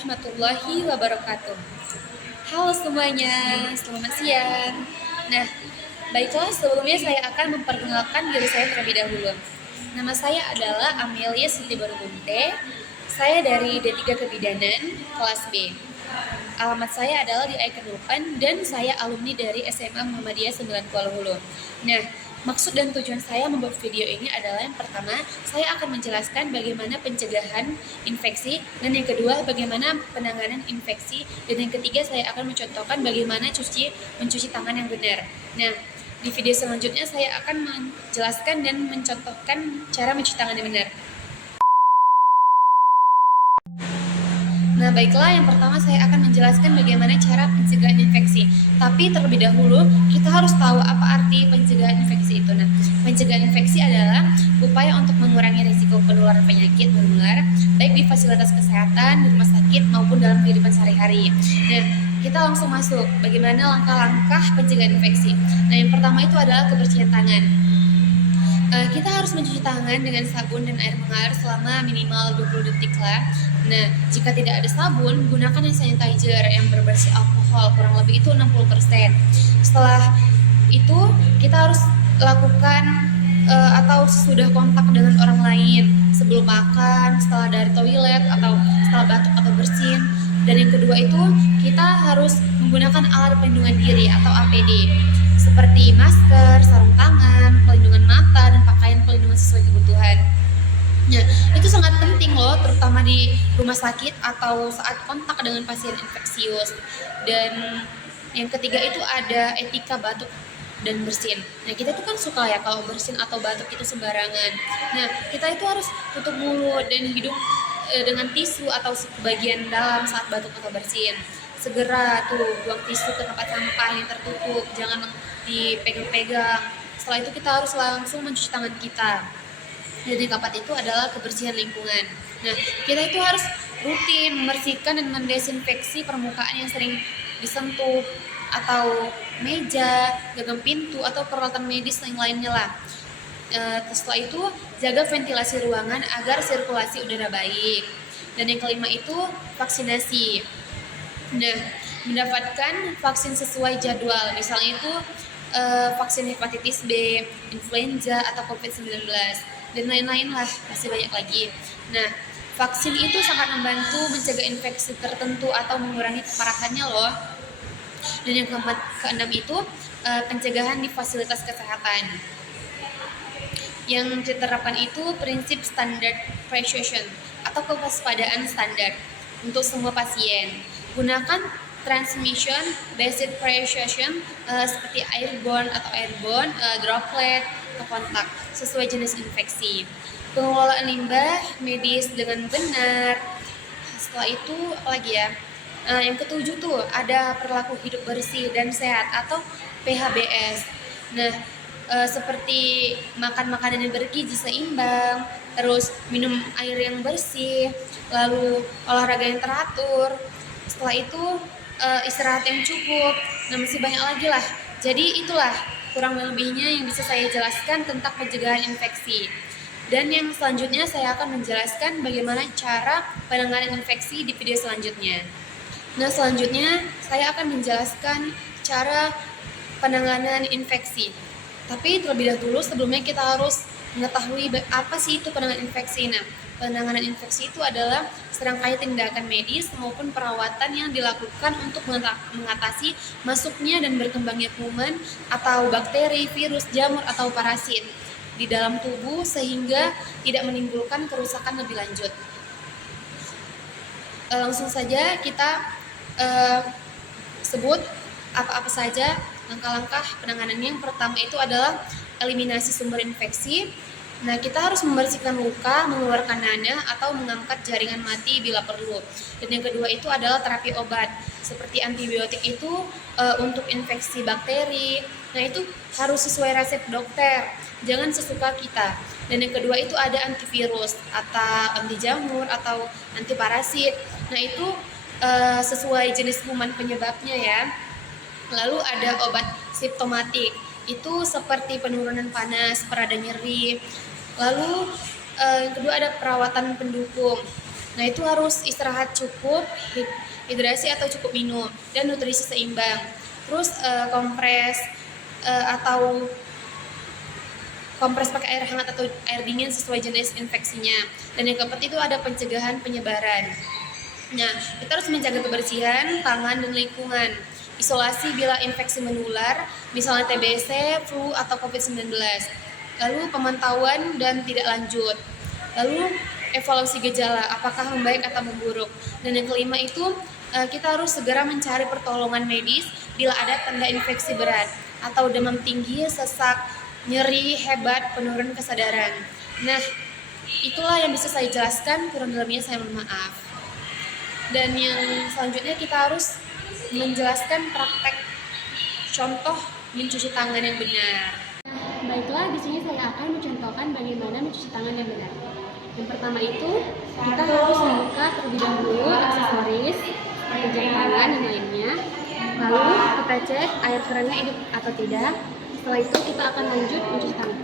warahmatullahi wabarakatuh. Halo semuanya, selamat siang. Nah, baiklah sebelumnya saya akan memperkenalkan diri saya terlebih dahulu. Nama saya adalah Amelia Siti Barubunte. Saya dari D3 Kebidanan, kelas B. Alamat saya adalah di Aikenupan dan saya alumni dari SMA Muhammadiyah 9 Kuala Hulu. Nah, maksud dan tujuan saya membuat video ini adalah yang pertama, saya akan menjelaskan bagaimana pencegahan infeksi, dan yang kedua, bagaimana penanganan infeksi, dan yang ketiga, saya akan mencontohkan bagaimana mencuci tangan yang benar. Nah, di video selanjutnya saya akan menjelaskan dan mencontohkan cara mencuci tangan yang benar. Nah, baiklah, yang pertama saya akan menjelaskan bagaimana cara pencegahan infeksi. Tapi terlebih dahulu, kita harus tahu apa arti pencegahan infeksi itu. Nah, pencegahan infeksi adalah upaya untuk mengurangi risiko penularan penyakit menular, baik di fasilitas kesehatan, di rumah sakit, maupun dalam kehidupan sehari-hari. Nah, kita langsung masuk, bagaimana langkah-langkah pencegahan infeksi. Nah, yang pertama itu adalah kebersihan tangan. Kita harus mencuci tangan dengan sabun dan air mengalir selama minimal 20 detik lah. Nah, jika tidak ada sabun, gunakan hand sanitizer yang berbasis alkohol, kurang lebih itu 60%. Setelah itu, kita harus lakukan atau sesudah kontak dengan orang lain, sebelum makan, setelah dari toilet, atau setelah batuk atau bersin. Dan yang kedua itu, kita harus menggunakan alat pelindungan diri atau APD, seperti masker, sarung tangan, pelindungan mata, dan pakaian pelindungan sesuai kebutuhan. Ya, itu sangat penting loh, terutama di rumah sakit atau saat kontak dengan pasien infeksius. Dan yang ketiga itu ada etika batuk dan bersin. Nah, kita tuh kan suka ya kalau bersin atau batuk itu sembarangan. Nah, kita itu harus tutup mulut dan hidung dengan tisu atau bagian dalam saat batuk atau bersin. Segera tuh buang tisu ke tempat sampah yang tertutup, jangan dipegang-pegang. Setelah itu kita harus langsung mencuci tangan kita. Dan yang keempat itu adalah kebersihan lingkungan. Nah, kita itu harus rutin membersihkan dan mendesinfeksi permukaan yang sering disentuh, atau meja, gagang pintu, atau peralatan medis yang lainnya lah. Setelah itu, jaga ventilasi ruangan agar sirkulasi udara baik. Dan yang kelima itu vaksinasi. Nah, mendapatkan vaksin sesuai jadwal, misalnya itu vaksin hepatitis B, influenza, atau COVID-19, dan lain-lain lah, masih banyak lagi. Nah, vaksin itu sangat membantu mencegah infeksi tertentu atau mengurangi keparahannya loh. Dan yang keenam itu pencegahan di fasilitas kesehatan. Yang diterapkan itu prinsip standard precaution atau kewaspadaan standar untuk semua pasien. Gunakan transmission based precaution seperti airborne droplet ke kontak sesuai jenis infeksi. Pengelolaan limbah medis dengan benar. Setelah itu apalagi ya? Yang ketujuh tuh ada perilaku hidup bersih dan sehat atau PHBS. Nah, seperti makan makanan yang bergizi seimbang, terus minum air yang bersih, lalu olahraga yang teratur. Setelah itu istirahat yang cukup. Nah, masih banyak lagi lah. Jadi itulah kurang lebihnya yang bisa saya jelaskan tentang pencegahan infeksi. Dan yang selanjutnya saya akan menjelaskan bagaimana cara penanganan infeksi di video selanjutnya. Nah, selanjutnya saya akan menjelaskan cara penanganan infeksi. Tapi terlebih dahulu sebelumnya kita harus mengetahui apa sih itu penanganan infeksi. Nah, penanganan infeksi itu adalah serangkaian tindakan medis maupun perawatan yang dilakukan untuk mengatasi masuknya dan berkembangnya kuman atau bakteri, virus, jamur, atau parasit di dalam tubuh sehingga tidak menimbulkan kerusakan lebih lanjut. Langsung saja kita sebut apa-apa saja langkah-langkah penanganannya. Yang pertama itu adalah eliminasi sumber infeksi. Nah, kita harus membersihkan luka, mengeluarkan nanah, atau mengangkat jaringan mati bila perlu. Dan yang kedua itu adalah terapi obat, seperti antibiotik itu untuk infeksi bakteri. Nah, itu harus sesuai resep dokter, jangan sesuka kita. Dan yang kedua itu ada antivirus, atau anti jamur, atau anti parasit. Nah, itu sesuai jenis kuman penyebabnya ya. Lalu ada obat simptomatik, itu seperti penurunan panas, pereda nyeri. Lalu yang kedua ada perawatan pendukung. Nah, itu harus istirahat cukup, hidrasi atau cukup minum, dan nutrisi seimbang. Terus atau kompres pakai air hangat atau air dingin sesuai jenis infeksinya. Dan yang keempat itu ada pencegahan penyebaran. Nah, kita harus menjaga kebersihan tangan dan lingkungan. Isolasi bila infeksi menular, misalnya TBC, flu, atau COVID-19. Lalu pemantauan dan tidak lanjut. Lalu evaluasi gejala, apakah membaik atau memburuk. Dan yang kelima itu, kita harus segera mencari pertolongan medis bila ada tanda infeksi berat atau demam tinggi, sesak, nyeri hebat, penurunan kesadaran. Nah, itulah yang bisa saya jelaskan, kurang lebihnya saya mohon maaf. Dan yang selanjutnya kita harus menjelaskan praktek contoh mencuci tangan yang benar. Baiklah, di sini saya akan mencontohkan bagaimana mencuci tangan yang benar. Yang pertama itu, kita harus membuka terlebih dahulu aksesoris seperti jam tangan dan lainnya. Lalu kita cek air kerannya hidup atau tidak. Setelah itu kita akan lanjut mencuci tangan.